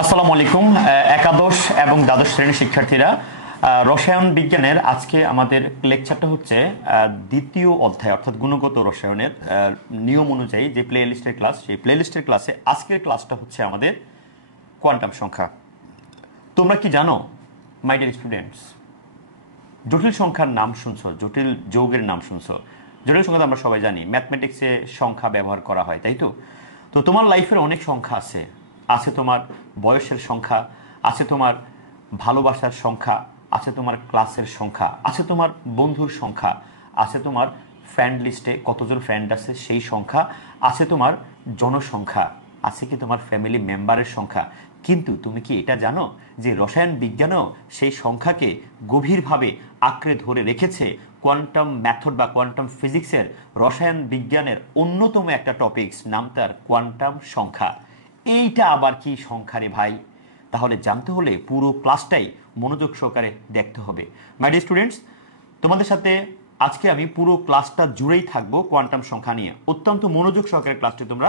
আসসালামু আলাইকুম। একাদশ এবং দ্বাদশ শ্রেণীর শিক্ষার্থীরা, রসায়ন বিজ্ঞানের আজকে আমাদের লেকচারটা হচ্ছে দ্বিতীয় অধ্যায় অর্থাৎ গুণগত রসায়নের নিয়ম অনুযায়ী যে প্লে লিস্টের ক্লাস, সেই প্লে লিস্টের ক্লাসে আজকের ক্লাসটা হচ্ছে আমাদের কোয়ান্টাম সংখ্যা। তোমরা কি জানো মাই ডিয়ার স্টুডেন্টস, জটিল সংখ্যার নাম শুনছো, জটিল যৌগের নাম শুনছো। জটিল সংখ্যা তো আমরা সবাই জানি, ম্যাথমেটিক্সে সংখ্যা ব্যবহার করা হয়, তাই তো? তো তোমার লাইফের অনেক সংখ্যা আছে। আছে তোমার বয়সের সংখ্যা, আছে তোমার ভালোবাসার সংখ্যা, আছে তোমার ক্লাসের সংখ্যা, আছে তোমার বন্ধুর সংখ্যা, আছে তোমার ফ্রেন্ড লিস্টে কতজন ফ্রেন্ড আছে সেই সংখ্যা, আছে তোমার জনসংখ্যা, আছে কি তোমার ফ্যামিলি মেম্বারের সংখ্যা। কিন্তু তুমি কি এটা জানো যে রসায়ন বিজ্ঞানও সেই সংখ্যাকে গভীরভাবে আঁকড়ে ধরে রেখেছে? কোয়ান্টাম মেথড বা কোয়ান্টাম ফিজিক্সের রসায়ন বিজ্ঞানের অন্যতম একটা টপিকস, নাম তার কোয়ান্টাম সংখ্যা। এইটা আবার কি সংখ্যা রে ভাই? তাহলে জানতে হলে পুরো ক্লাসটাই মনোযোগ সহকারে দেখতে হবে। মাই ডিয়ার স্টুডেন্টস, তোমাদের সাথে আজকে আমি পুরো ক্লাসটা জুড়েই থাকবো কোয়ান্টাম সংখ্যা নিয়ে। অত্যন্ত মনোযোগ সহকারে ক্লাসটি তোমরা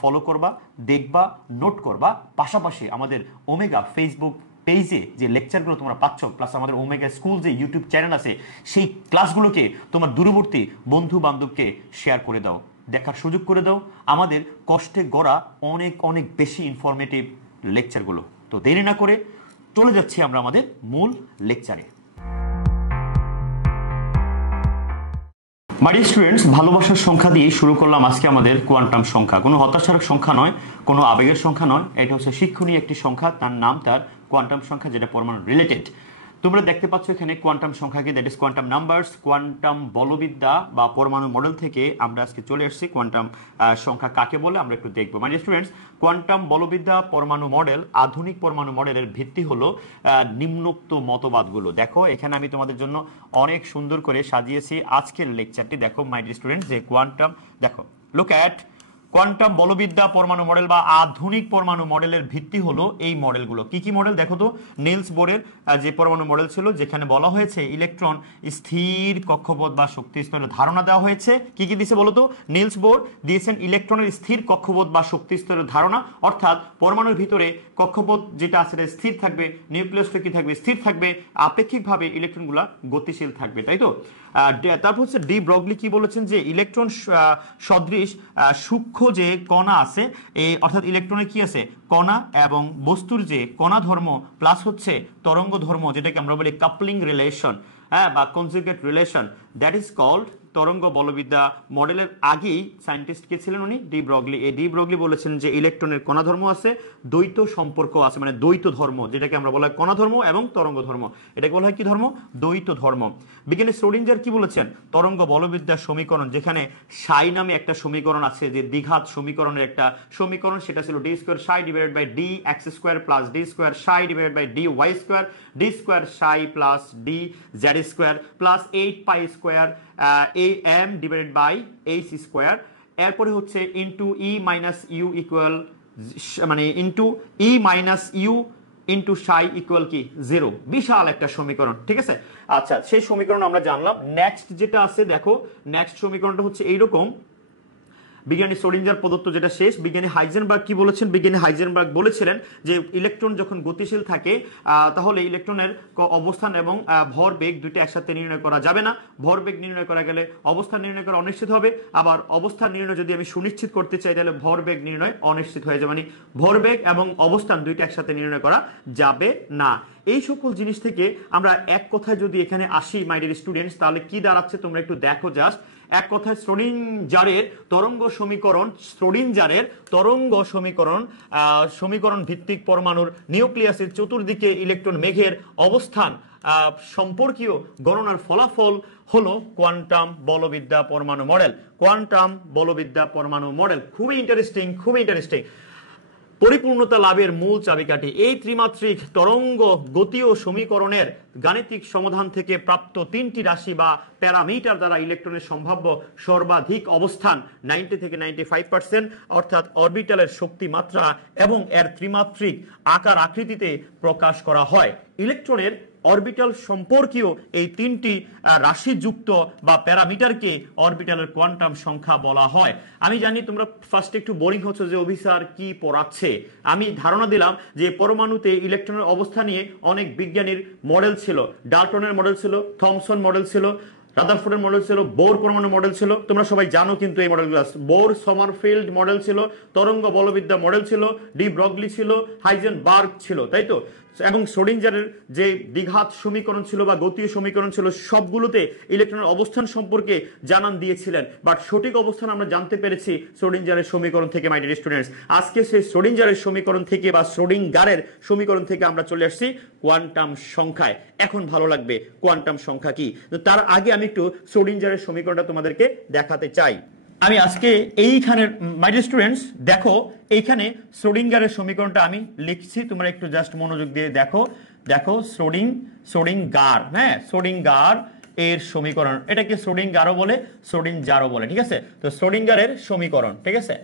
ফলো করবা, দেখবা, নোট করবা। পাশাপাশি আমাদের ওমেগা ফেসবুক পেজে যে লেকচারগুলো তোমরা পাচ্ছ, প্লাস আমাদের ওমেগা স্কুল যে ইউটিউব চ্যানেল আছে, সেই ক্লাসগুলোকে তোমার দূরবর্তী বন্ধু বান্ধবকে শেয়ার করে দাও, দেখার সুযোগ করে দাও আমাদের কষ্টে গড়া অনেক অনেক বেশি ইনফরমেটিভ লেকচারগুলো। তো দেরি না করে চলে যাচ্ছি আমরা আমাদের মূল লেকচারে। মাই ডিয়ার স্টুডেন্টস, ভালোবাসার সংখ্যা দিয়ে শুরু করলাম আজকে আমাদের কোয়ান্টাম সংখ্যা। কোনো হতাশার সংখ্যা নয়, কোনো আবেগের সংখ্যা নয়, এটা হচ্ছে শিক্ষণীয় একটি সংখ্যা, তার নাম তার কোয়ান্টাম সংখ্যা, যেটা পরমাণু রিলেটেড। তোমরা দেখতে পাচ্ছ এখানে কোয়ান্টাম সংখ্যাকে, that is quantum numbers. Quantum বলবিদ্যা বা পরমাণু মডেল থেকে আমরা আজকে চলে আসছি কোয়ান্টাম সংখ্যা কাকে বলে আমরা একটু দেখবো। মানে স্টুডেন্টস, কোয়ান্টাম বলবিদ্যা পরমাণু মডেল, আধুনিক পরমাণু মডেলের ভিত্তি হলো নিম্নোক্ত মতবাদগুলো। দেখো এখানে আমি তোমাদের জন্য অনেক সুন্দর করে সাজিয়েছি আজকের লেকচারটি। দেখো মাই ডিয়ার স্টুডেন্টস, যে কোয়ান্টাম, দেখো লুক অ্যাট কোয়ান্টাম বলবিদ্যা পরমাণু মডেল বা আধুনিক পরমাণু মডেলের ভিত্তি হলো এই মডেলগুলো। কি কি মডেল দেখো তো? নিলস বোরের যে পরমাণু মডেল ছিল, যেখানে বলা হয়েছে ইলেকট্রন স্থির কক্ষপথ বা শক্তি স্তরের ধারণা দেওয়া হয়েছে। কি কি দিয়েছে বলো তো? নিলস বোর দিয়েছেন ইলেকট্রনের স্থির কক্ষপথ বা শক্তি স্তরের ধারণা, অর্থাৎ পরমাণুর ভিতরে কক্ষপথ যেটা আছে সেটা স্থির থাকবে, নিউক্লিয়াসটা কি থাকবে? স্থির থাকবে, আপেক্ষিকভাবে ইলেকট্রনগুলো গতিশীল থাকবে, তাই তো? তারপর হচ্ছে ডি ব্রগলি কি বলেছেন, যে ইলেকট্রন সদৃশ সূক্ষ্ম যে কণা আছে, এই অর্থাৎ ইলেকট্রনের কি আছে? কণা, এবং বস্তুর যে কণা ধর্ম প্লাস হচ্ছে তরঙ্গ ধর্ম, যেটাকে আমরা বলি কাপলিং রিলেশন, হ্যাঁ, বা conjugate relation, that is called তরঙ্গ বলবিদ্যা মডেলের আগেই সায়েন্টিস্ট কে ছিলেন? উনি ডি ব্রগলি। এই ডি ব্রগলি বলেছেন যে ইলেকট্রনের কণা ধর্ম আছে, দ্বৈত সম্পর্ক আছে, মানে দ্বৈত ধর্ম, যেটাকে আমরা বলা হয় কণা ধর্ম এবং তরঙ্গ ধর্ম। এটাকে বলা হয় কি ধর্ম? দ্বৈত ধর্ম। বিজ্ঞানী শ্রোডিঞ্জার কি বলেছেন? তরঙ্গ বলবিদ্যার সমীকরণ, যেখানে সাই নামে একটা সমীকরণ আছে, যে দ্বিঘাত সমীকরণের একটা সমীকরণ, সেটা ছিল d square psi divided by d x square plus d square psi divided by d y square, d square psi plus d z square plus 8 pi square a m divided by h square. এরপরে হচ্ছে into e minus u equal, মানে into e minus u into psi equal কি 0। বিশাল একটা সমীকরণ, ঠিক আছে? আচ্ছা, সেই সমীকরণ আমরা জানলাম। নেক্সট যেটা আছে দেখো, নেক্সট সমীকরণটা হচ্ছে এইরকম। বিজ্ঞানী শ্রোডিঞ্জার প্রদত্ত যেটা শেষ, বিজ্ঞানী হাইজেনবার্গ কি বলেছেন? বিজ্ঞানী হাইজেনবার্গ বলেছিলেন যে ইলেকট্রন যখন গতিশীল থাকে তাহলে ইলেকট্রনের অবস্থান এবং ভরবেগ দুইটা একসাথে নির্ণয় করা যাবে না। ভরবেগ নির্ণয় করা গেলে অবস্থান নির্ণয় করা অনিশ্চিত হবে, আবার অবস্থান নির্ণয় যদি আমি সুনিশ্চিত করতে চাই তাহলে ভরবেগ নির্ণয় অনিশ্চিত হয়ে যাবে। মানে ভরবেগ এবং অবস্থান দুইটা একসাথে নির্ণয় করা যাবে না। এই সকল জিনিস থেকে আমরা এক কথায় যদি এখানে আসি মাই ডিয়ার স্টুডেন্টস, তাহলে কি দাঁড়াচ্ছে তোমরা একটু দেখো জাস্ট। এক কথায় শ্রোডিঞ্জারের তরঙ্গ সমীকরণ, শ্রোডিঞ্জারের তরঙ্গ সমীকরণ, সমীকরণ ভিত্তিক পরমাণুর নিউক্লিয়াসের চতুর্দিকে ইলেকট্রন মেঘের অবস্থান সম্পর্কীয় গণনার ফলাফল হলো কোয়ান্টাম বলবিদ্যা পরমাণু মডেল। কোয়ান্টাম বলবিদ্যা পরমাণু মডেল খুবই ইন্টারেস্টিং, খুবই ইন্টারেস্টিং। পরিপূর্ণতা লাভের মূল চাবিকাঠি এই ত্রিমাত্রিক তরঙ্গ গতীয় সমীকরণের গাণিতিক সমাধান থেকে প্রাপ্ত তিনটি রাশি বা প্যারামিটার দ্বারা ইলেকট্রনের সম্ভাব্য সর্বাধিক অবস্থান 90 থেকে 95%, অর্থাৎ অরবিটালের শক্তি মাত্রা এবং এর ত্রিমাত্রিক আকার আকৃতিতে প্রকাশ করা হয়। ইলেকট্রনের অরবিটাল সম্পর্কীয় এই তিনটি রাশিযুক্ত বা প্যারামিটারকে অরবিটালের কোয়ান্টাম সংখ্যা বলা হয়। আমি জানি তোমরা ফার্স্টে একটু বোরিং হচ্ছ যে অভিসার কি পড়াচ্ছে। আমি ধারণা দিলাম যে পরমাণুতে ইলেকট্রনের অবস্থা নিয়ে অনেক বিজ্ঞানীর মডেল ছিল, ডাল্টনের মডেল ছিল, থমসন মডেল ছিল, রাদারফোর্ডের মডেল ছিল, বোর পরমাণু মডেল ছিল, তোমরা সবাই জানো কিন্তু এই মডেলগুলো। বোর সমারফিল্ড মডেল ছিল, তরঙ্গ বলবিদ্যা মডেল ছিল, ডি ব্রগলি ছিল, হাইজেনবার্গ ছিল, তাই তো? এবং শ্রোডিঞ্জারের যে দ্বিঘাত সমীকরণ ছিল বা গতীয় সমীকরণ ছিল, সবগুলোতে ইলেকট্রনের অবস্থান সম্পর্কে জানান দিয়েছিলেন। বাট সঠিক অবস্থান আমরা জানতে পেরেছি শ্রোডিঞ্জারের সমীকরণ থেকে। মাই ডিয়ার স্টুডেন্টস, আজকে সেই শ্রোডিঞ্জারের সমীকরণ থেকে বা শ্রোডিঙ্গারের সমীকরণ থেকে আমরা চলে আসছি কোয়ান্টাম সংখ্যায়। এখন ভালো লাগবে কোয়ান্টাম সংখ্যা কি। তো তার আগে আমি একটু শ্রোডিঞ্জারের সমীকরণটা তোমাদেরকে দেখাতে চাই। আমি আজকে এইখানের মাই ডিয়ার স্টুডেন্টস দেখো, এইখানে শ্রোডিঙ্গারের সমীকরণটা আমি লিখছি, তোমরা একটু জাস্ট মনোযোগ দিয়ে দেখো। দেখো শ্রোডিঙ্গার, হ্যাঁ শ্রোডিঙ্গার এর সমীকরণ, এটাকে শ্রোডিঙ্গারও বলে, শ্রোডিঞ্জারও বলে, ঠিক আছে? তো শ্রোডিঙ্গারের সমীকরণ, ঠিক আছে,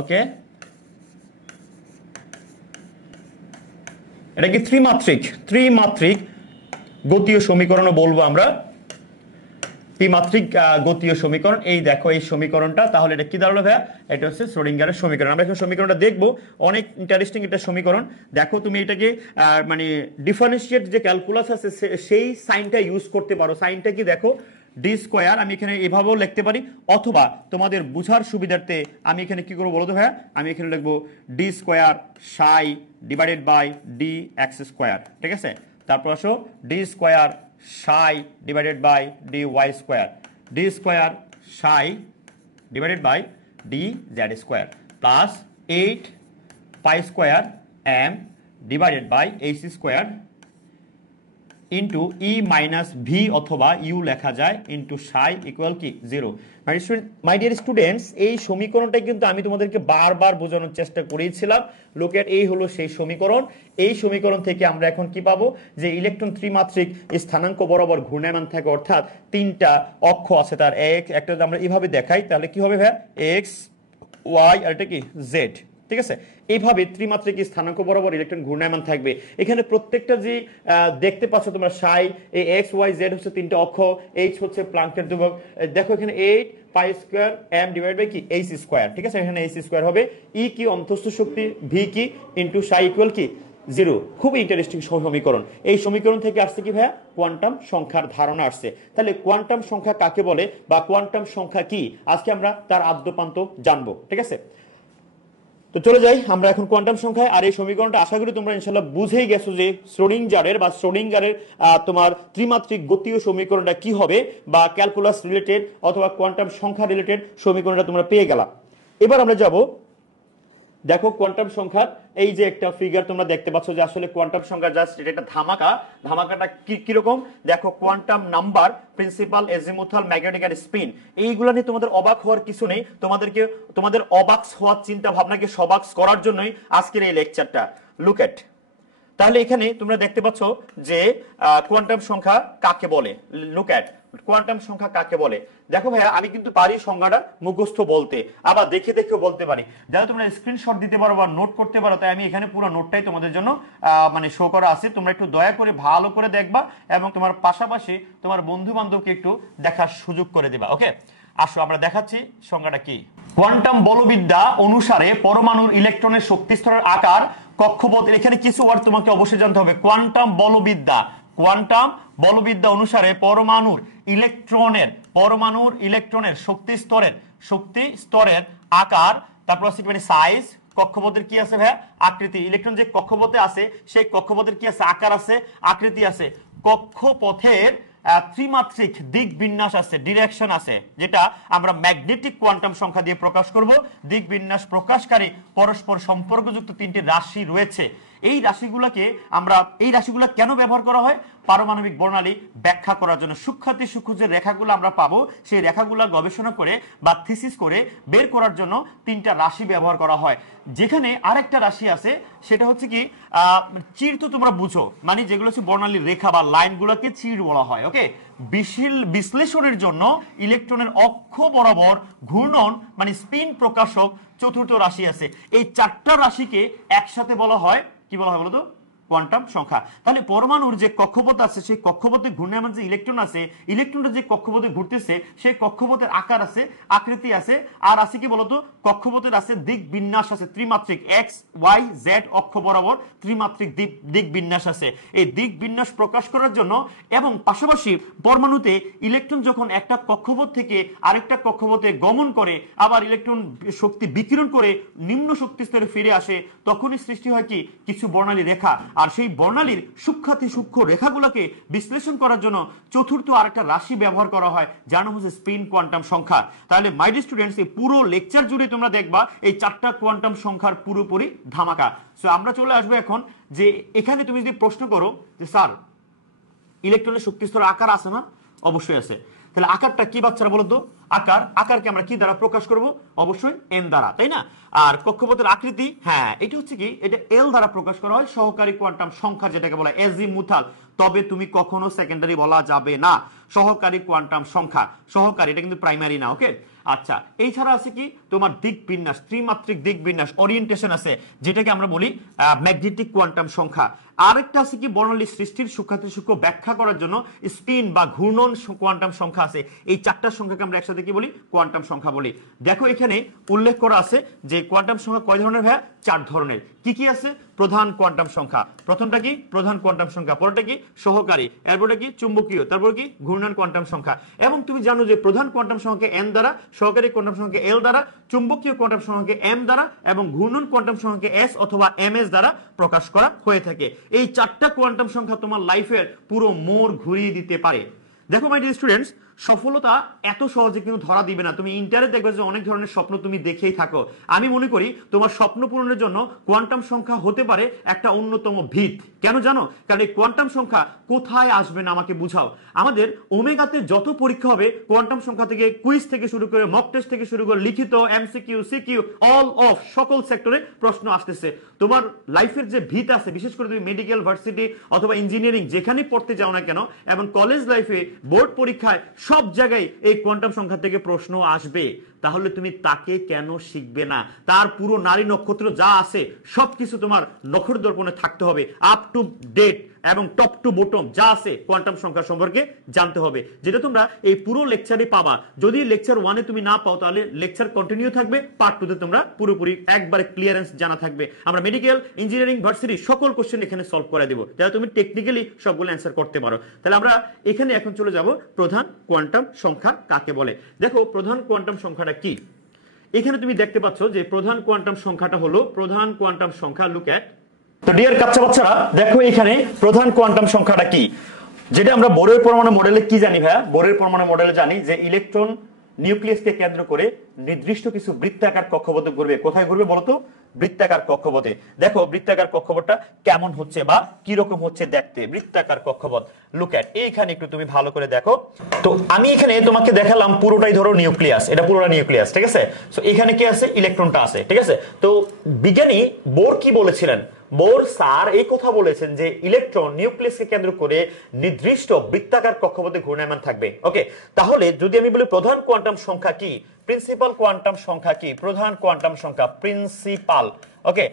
ওকে। এটা কি ত্রিমাত্রিক গতীয় সমীকরণও বলবো আমরা, ত্রিমাত্রিক গতীয় সমীকরণ। এই দেখো এই সমীকরণটা, তাহলে এটা কি দাঁড়ালো ভাইয়া? এটা হচ্ছে শ্রোডিঙ্গারের সমীকরণ। আমরা এখন সমীকরণটা দেখবো, অনেক ইন্টারেস্টিং এটা সমীকরণ। দেখো তুমি এটাকে মানে ডিফারেন্সিয়েট যে ক্যালকুলাস আছে সেই সাইনটা ইউজ করতে পারো। সাইনটা কি দেখো, ডি স্কোয়ার, আমি এখানে এভাবেও লিখতে পারি, অথবা তোমাদের বুঝার সুবিধার্থে আমি এখানে কি করবো বলো তো ভাইয়া? আমি এখানে লিখবো d square psi divided by d x square, ঠিক আছে? তারপর আসো d square psi divided by dy square, d square psi divided by dz square plus 8 pi square m divided by h square into e minus v অথবা u লেখা যায় into psi equal কি 0। My dear students, এই সমীকরণটা কিন্তু আমি তোমাদেরকে বারবার বোঝানোর চেষ্টা করেছিলাম। লুক এট, এই হলো সেই সমীকরণ। এই সমীকরণ থেকে আমরা এখন কি পাবো? যে ইলেকট্রন ত্রিমাত্রিক স্থানাঙ্ক বরাবর ঘূর্ণায়মান থাকে, অর্থাৎ তিনটা অক্ষ আছে তার, এক্স একটা যদি আমরা এইভাবে দেখাই তাহলে কি হবে ভাই? এক্স ওয়াই আর এটা কি জেড, ঠিক আছে? এইভাবে ত্রিমাত্রিক স্থানাঙ্ক বরাবর ইলেকট্রন ঘূর্ণায়মান থাকবে। এখানে প্রত্যেকটা যে দেখতে পাচ্ছ তোমরা সাই, এই এক্স ওয়াই জেড হচ্ছে তিনটা অক্ষ, এইচ হচ্ছে প্লাঙ্কের ধ্রুবক। দেখো এখানে 8 pi square m divide by কি এইচ স্কয়ার, ঠিক আছে? এখানে এইচ স্কয়ার হবে, ই কি অন্তস্থ শক্তি, ভি কি ইনটু সাই ইকুয়াল কি 0। খুব ইন্টারেস্টিং সমীকরণ। এই সমীকরণ থেকে আসছে কি ভাইয়া? কোয়ান্টাম সংখ্যার ধারণা আসছে। তাহলে কোয়ান্টাম সংখ্যা কাকে বলে বা কোয়ান্টাম সংখ্যা কি, আজকে আমরা তার আদ্যপান্ত জানবো, ঠিক আছে? তো চলে যাই আমরা এখন কোয়ান্টাম সংখ্যায়। আর এই সমীকরণটা আশা করি তোমরা ইনশাআল্লাহ বুঝেই গেছো যে শ্রোডিঙ্গারের তোমার ত্রিমাত্রিক গতীয় সমীকরণটা কি হবে, বা ক্যালকুলাস রিলেটেড অথবা কোয়ান্টাম সংখ্যা রিলেটেড সমীকরণটা তোমরা পেয়ে গেলা। এবার আমরা যাব, দেখো কোয়ান্টাম সংখ্যার এই যে একটা ফিগার তোমরা দেখতে পাচ্ছ যে আসলে কোয়ান্টাম সংখ্যা জাস্ট এটা একটা ধামাকাটা কিরকম দেখো। কোয়ান্টাম নাম্বার, প্রিন্সিপাল, এজিমুথাল, ম্যাগনেটিক আর স্পিন, এইগুলো নিয়ে তোমাদের অবাক হওয়ার কিছু নেই। তোমাদের অবাক হওয়ার চিন্তা ভাবনাকে সবাক করার জন্যই আজকের এই লেকচারটা। লুক এট, তাহলে এখানে তোমরা দেখতে পাচ্ছ যে কোয়ান্টাম সংখ্যা কাকে বলে। লুক এট, কোয়ান্টাম সংখ্যা কাকে বলে। দেখো ভাইয়া, আমি কিন্তু পারি সংজ্ঞাটা মুখস্থ বলতে, আবার দেখে দেখেও বলতে পারি। যারা তোমরা স্ক্রিনশট দিতে পারো বা নোট করতে পারো, তাই আমি এখানে পুরো নোটটাই তোমাদের জন্য মানে শো করা আছে। তোমরা একটু দয়া করে ভালো করে দেখবা এবং তোমার পাশাপাশি তোমার বন্ধু বান্ধবকে একটু দেখার সুযোগ করে দিবা। ওকে, আসো আমরা দেখাচ্ছি সংজ্ঞাটা কি। কোয়ান্টাম বলবিদ্যা অনুসারে পরমাণুর ইলেকট্রনের শক্তি স্তরের আকার, কক্ষপথ, এখানে কিছু ওয়ার্ড তোমাকে অবশ্যই জানতে হবে। কোয়ান্টাম বলবিদ্যা অনুসারে পরমাণুর ইলেকট্রনের শক্তি স্তরের আকার, তারপর আছে কি মানে সাইজ, কক্ষপথের কি আছে ভাই? আকৃতি। ইলেকট্রন যে কক্ষপথে আছে সেই কক্ষপথের কি আছে? আকার আছে, আকৃতি আছে। কক্ষপথের ত্রিমাত্রিক দিক বিন্যাস আছে, ডিরেকশন আছে, যেটা আমরা ম্যাগনেটিক কোয়ান্টাম সংখ্যা দিয়ে প্রকাশ করব। দিক বিন্যাস প্রকাশকারী পরস্পর সম্পর্কযুক্ত তিনটি রাশি রয়েছে। এই রাশিগুলো কেন ব্যবহার করা হয়? পারমাণবিক বর্ণালী ব্যাখ্যা করার জন্য। সূক্ষ্ম যে রেখাগুলো আমরা পাবো, সেই রেখাগুলো গবেষণা করে বা থিসিস করে বের করার জন্য তিনটা রাশি ব্যবহার করা হয়। যেখানে আরেকটা রাশি আছে, সেটা হচ্ছে কি চির, তো তোমরা বুঝো, মানে যেগুলো হচ্ছে বর্ণালীর রেখা বা লাইনগুলোকে চির বলা হয়। ওকে, বিশ্লেষণের জন্য ইলেকট্রনের অক্ষ বরাবর ঘূর্ণন মানে স্পিন প্রকাশক চতুর্থ রাশি আছে। এই চারটা রাশিকে একসাথে বলা হয়, কি বলা হয় বলতো? কোয়ান্টাম সংখ্যা। তাহলে পরমাণুর যে কক্ষপথ আছে সেই কক্ষপথে ঘূর্ণায়মান যে ইলেকট্রন আছে, ইলেকট্রনটা যে কক্ষপথে ঘুরতেছে সেই কক্ষপথের আকার আছে, আকৃতি আছে, আর আছে কি বলতো কক্ষপথের আছে দিক বিন্যাস আছে, ত্রিমাত্রিক এক্স ওয়াই জেড অক্ষ বরাবর ত্রিমাত্রিক দিক বিন্যাস আছে। এই দিক বিন্যাস প্রকাশ করার জন্য এবং পাশাপাশি পরমাণুতে ইলেকট্রন যখন একটা কক্ষপথ থেকে আরেকটা কক্ষপথে গমন করে আবার ইলেকট্রন শক্তি বিকিরণ করে নিম্ন শক্তি স্তরে ফিরে আসে, তখনই সৃষ্টি হয় কি কিছু বর্ণালী রেখা। আর সেই বর্ণালীর সূক্ষ্মাতি সূক্ষ্ম রেখাগুলোকে বিশ্লেষণ করার জন্য চতুর্থ আরেকটা রাশি ব্যবহার করা হয়, যার নাম হচ্ছে স্পিন কোয়ান্টাম সংখ্যা। তাহলে মাই ডিয়ার স্টুডেন্টস, এই পুরো লেকচার জুড়ে তোমরা দেখবা এই চারটা কোয়ান্টাম সংখ্যার পুরোপুরি ধামাকা। সো আমরা চলে আসবো এখন যে এখানে তুমি যদি প্রশ্ন করো যে স্যার ইলেকট্রনের শক্তি স্তরের আকার আছে না? অবশ্যই আছে। তাহলে আকারটা কি বাচ্চারা বলো তো? আকারকে আমরা কি দ্বারা প্রকাশ করব? অবশ্যই এন দ্বারা, তাই না? আর কক্ষপথের আকৃতি, হ্যাঁ এটা হচ্ছে কি, এটা এল দ্বারা প্রকাশ করা হয়, সহকারী কোয়ান্টাম সংখ্যা যেটাকে বলা হয় এজিমুথাল। তবে তুমি কখনো সেকেন্ডারি বলা যাবে না, সহকারী কোয়ান্টাম সংখ্যা। সহকারী, এটা কিন্তু প্রাইমারি না, ওকে? আচ্ছা, এই ছাড়া আছে কি তোমার দিক বিন্যাস, ত্রিমাত্রিক দিক বিন্যাস, ওরিয়েন্টেশন আছে, যেটাকে আমরা বলি ম্যাগনেটিক কোয়ান্টাম সংখ্যা। আরেকটা আছে কি বর্ণালী সৃষ্টির সূক্ষ্মাতি সূক্ষ্ম ব্যাখ্যা করার জন্য স্পিন বা ঘূর্ণন কোয়ান্টাম সংখ্যা আছে। এই চারটা সংখ্যাকে আমরা একসাথে কি বলি? কোয়ান্টাম সংখ্যা বলি। দেখো এখানে উল্লেখ করা আছে যে কোয়ান্টাম সংখ্যা কয় ধরনের ভাইয়া? 4 ধরনের। কি কি আছে? প্রধান কোয়ান্টাম সংখ্যা, প্রথমটা কি প্রধান কোয়ান্টাম সংখ্যা, পরেরটা কি সহকারী, এরপরটা কি চুম্বকীয়, তারপর কি ঘূর্ণন কোয়ান্টাম সংখ্যা। এবং তুমি জানো যে প্রধান কোয়ান্টাম সংখ্যাকে এন দ্বারা, সহকারী কোয়ান্টাম সংখ্যাকে এল দ্বারা, চুম্বকীয় কোয়ান্টাম সংখ্যাকে এম দ্বারা এবং ঘূর্ণন কোয়ান্টাম সংখ্যাকে এস অথবা এম এস দ্বারা প্রকাশ করা হয়ে থাকে। এই চারটা কোয়ান্টাম সংখ্যা তোমার লাইফের পুরো মোড় ঘুরিয়ে দিতে পারে। দেখো মাই ডিয়ার স্টুডেন্টস, সফলতা এত সহজে কিন্তু ধরা দিবে না। তুমি ইন্টারে দেখবে যে অনেক ধরনের স্বপ্ন তুমি দেখেই থাকো। আমি মনে করি তোমার স্বপ্ন পূরণের জন্য কোয়ান্টাম সংখ্যা হতে পারে একটা অন্যতম ভিত। কেন জানো? কারণ এই কোয়ান্টাম সংখ্যা কোথায় আসবে না আমাকে বুঝাও। আমাদের ওমেগাতে যত পরীক্ষা হবে কোয়ান্টাম সংখ্যা থেকে, কুইজ থেকে শুরু করে, মক টেস্ট থেকে শুরু করে, লিখিত, এমসিকিউ, সিকিউ, অল অফ সকল সেক্টরে প্রশ্ন আসতেছে। তোমার লাইফের যে ভিত আছে, বিশেষ করে তুমি মেডিকেল, ভার্সিটি অথবা ইঞ্জিনিয়ারিং যেখানে পড়তে যাও না কেন, এবং কলেজ লাইফে, বোর্ড পরীক্ষায়, সব জায়গায় এই কোয়ান্টাম সংখ্যা থেকে প্রশ্ন আসবে। তাহলে তুমি তাকে কেন শিখবে না? তার পুরো নারী নক্ষত্র যা আছে সবকিছু তোমার নক্ষত্র দর্পণে থাকতে হবে, আপ টু ডেট এবং টপ টু বটম যা আছে কোয়ান্টাম সংখ্যা সম্পর্কে জানতে হবে, যেটা তোমরা এই পুরো লেকচারে পাবা। যদি লেকচার 1-এ তুমি না পাও তাহলে লেকচার কন্টিনিউ থাকবে, পার্ট 2-তে তোমরা পুরোপুরি একবারে ক্লিয়ারেন্স জানা থাকবে। আমরা মেডিকেল, ইঞ্জিনিয়ারিং, ভার্সিটি সকল কোশ্চেন এখানে সলভ করে দেব, যাতে তুমি টেকনিক্যালি সবগুলো অ্যান্সার করতে পারো। তাহলে আমরা এখানে এখন চলে যাব প্রধান কোয়ান্টাম সংখ্যা কাকে বলে। দেখো প্রধান কোয়ান্টাম সংখ্যাটা কি। এখানে তুমি দেখতে পাচ্ছ যে প্রধান কোয়ান্টাম সংখ্যাটা হলো প্রধান কোয়ান্টাম সংখ্যা। Look at. তো ডিয়ার কাচ্চা বাচ্চারা, দেখো এখানে প্রধান কোয়ান্টাম সংখ্যাটা কি, যেটা আমরা বোরের পরমাণু মডেলে কি জানি ভাইয়া? বোরের পরমাণু মডেলে জানি যে ইলেকট্রন নিউক্লিয়াসকে কেন্দ্র করে নির্দিষ্ট কিছু বৃত্তাকার কক্ষপথে ঘুরবে। কোথায় ঘুরবে বলতো? বৃত্তাকার কক্ষপথে। দেখো বৃত্তাকার কক্ষপথটা কেমন হচ্ছে বা কি রকম হচ্ছে দেখতে। বৃত্তাকার কক্ষপথ, লুক এট। এইখানে একটু তুমি ভালো করে দেখো। তো আমি এখানে তোমাকে দেখালাম পুরোটাই ধরো নিউক্লিয়াস, এটা পুরোটা নিউক্লিয়াস, ঠিক আছে? সো এখানে কি আছে? ইলেকট্রনটা আছে, ঠিক আছে? তো বিজ্ঞানী বোর কি বলেছিলেন? বোর স্যার এই কথা বলেছেন যে ইলেকট্রন নিউক্লিয়াসকে কেন্দ্র করে নির্দিষ্ট বৃত্তাকার কক্ষপথে ঘূর্ণায়মান থাকবে। ওকে, তাহলে যদি আমি বলি প্রধান কোয়ান্টাম সংখ্যা কি, প্রিন্সিপাল কোয়ান্টাম সংখ্যা কি, প্রধান কোয়ান্টাম সংখ্যা প্রিন্সিপাল, ওকে,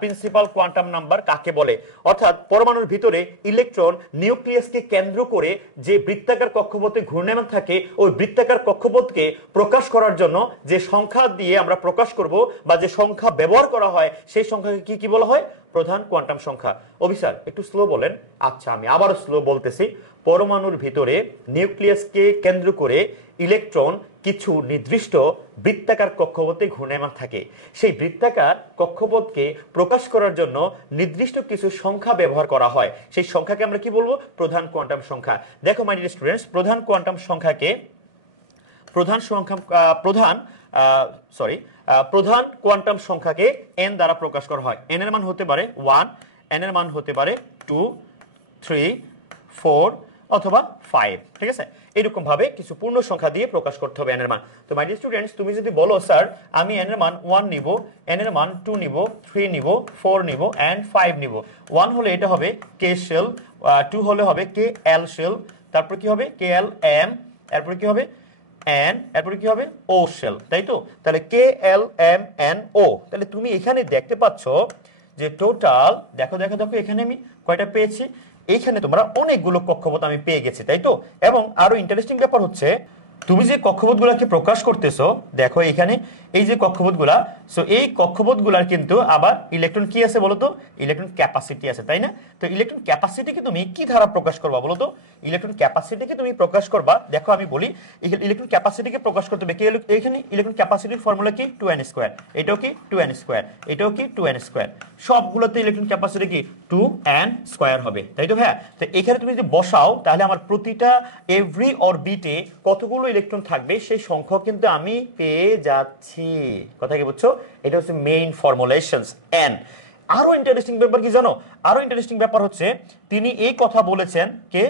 প্রিন্সিপাল কোয়ান্টাম নাম্বার কাকে বলে? অর্থাৎ পরমাণুর ভিতরে ইলেকট্রন নিউক্লিয়াসকে কেন্দ্র করে যে বৃত্তাকার কক্ষপথে ঘূর্ণায়মান থাকে, ওই বৃত্তাকার কক্ষপথকে প্রকাশ করার জন্য যে সংখ্যা দিয়ে আমরা প্রকাশ করব বা যে সংখ্যা ব্যবহার করা হয়, সেই সংখ্যাকে কি কি বলা হয়? প্রধান কোয়ান্টাম সংখ্যা। অফিসার একটু স্লো বলেন। আচ্ছা, আমি আবারও স্লো বলতেছি। পরমাণুর ভিতরে নিউক্লিয়াসকে কেন্দ্র করে ইলেকট্রন কিছু নির্দিষ্ট বৃত্তাকার কক্ষপথে ঘূর্ণায়মান থাকে। সেই বৃত্তাকার কক্ষপথকে প্রকাশ করার জন্য নির্দিষ্ট কিছু সংখ্যা ব্যবহার করা হয়। সেই সংখ্যাকে আমরা কি বলবো? প্রধান কোয়ান্টাম সংখ্যা। দেখো মাই ডিয়ার স্টুডেন্টস, প্রধান কোয়ান্টাম সংখ্যাকে প্রধান কোয়ান্টাম সংখ্যাকে n দ্বারা প্রকাশ করা হয়। n এর মান হতে পারে 1, n এর মান হতে পারে 2, 3, 4 অথবা 5, ঠিক আছে? এরকম ভাবে কিছু পূর্ণ সংখ্যা দিয়ে প্রকাশ করতে হবে n এর মান। তো মাই ডিয়ার স্টুডেন্টস, তুমি যদি বলো স্যার আমি n এর মান 1 নিব, n এর মান 2 নিব, 3 নিব, 4 নিব এন্ড 5 নিব। 1 হলে এটা হবে k শেল, 2 হলে হবে k l শেল, তারপর কি হবে k l m, এরপর কি হবে n, এরপর কি হবে o শেল, তাই তো? তাহলে k l m n o। তাহলে তুমি এখানে দেখতে পাচ্ছ যে টোটাল দেখো দেখো দেখো এখানে আমি কয়টা পেয়েছি, এইখানে তোমরা অনেকগুলো কক্ষপথ আমি পেয়ে গেছি, তাই তো। এবং আরো ইন্টারেস্টিং ব্যাপার হচ্ছে তুমি যে কক্ষপথগুলোকে প্রকাশ করতেছো, দেখো এখানে এই যে কক্ষপথগুলা, সো এই কক্ষপথগুলার কিন্তু আবার ইলেকট্রন কি আছে বলতো, ইলেকট্রন ক্যাপাসিটি আছে, তাই না? তো ইলেকট্রন ক্যাপাসিটিকে তুমি কি ধারা প্রকাশ করবা বলতো? ইলেকট্রন ক্যাপাসিটিকে তুমি প্রকাশ করবা, দেখো আমি বলি, ইলেকট্রন ক্যাপাসিটিকে প্রকাশ করতে হবে কি, এখানে ইলেকট্রন ক্যাপাসিটির ফর্মুলা কি 2n স্কয়ার, এটাও কি 2n স্কয়ার, এটাও কি 2n স্কয়ার, সবগুলোতে ইলেকট্রন ক্যাপাসিটি কি 2n স্কয়ার হবে, তাই তো ভাইয়া? তো এখানে তুমি যদি বসাও তাহলে আমার প্রতিটা এভরি অরবিটে কতগুলো ইলেকট্রন থাকবে সেই সংখ্যা কিন্তু আমি পেয়ে যাচ্ছি। কথা কি বুঝছো? এটা হচ্ছে মেইন ফর্মুলেশনস n। আরো ইন্টারেস্টিং ব্যাপার কি জানো? আরো ইন্টারেস্টিং ব্যাপার হচ্ছে তিনি এই কথা বলেছেন, কে,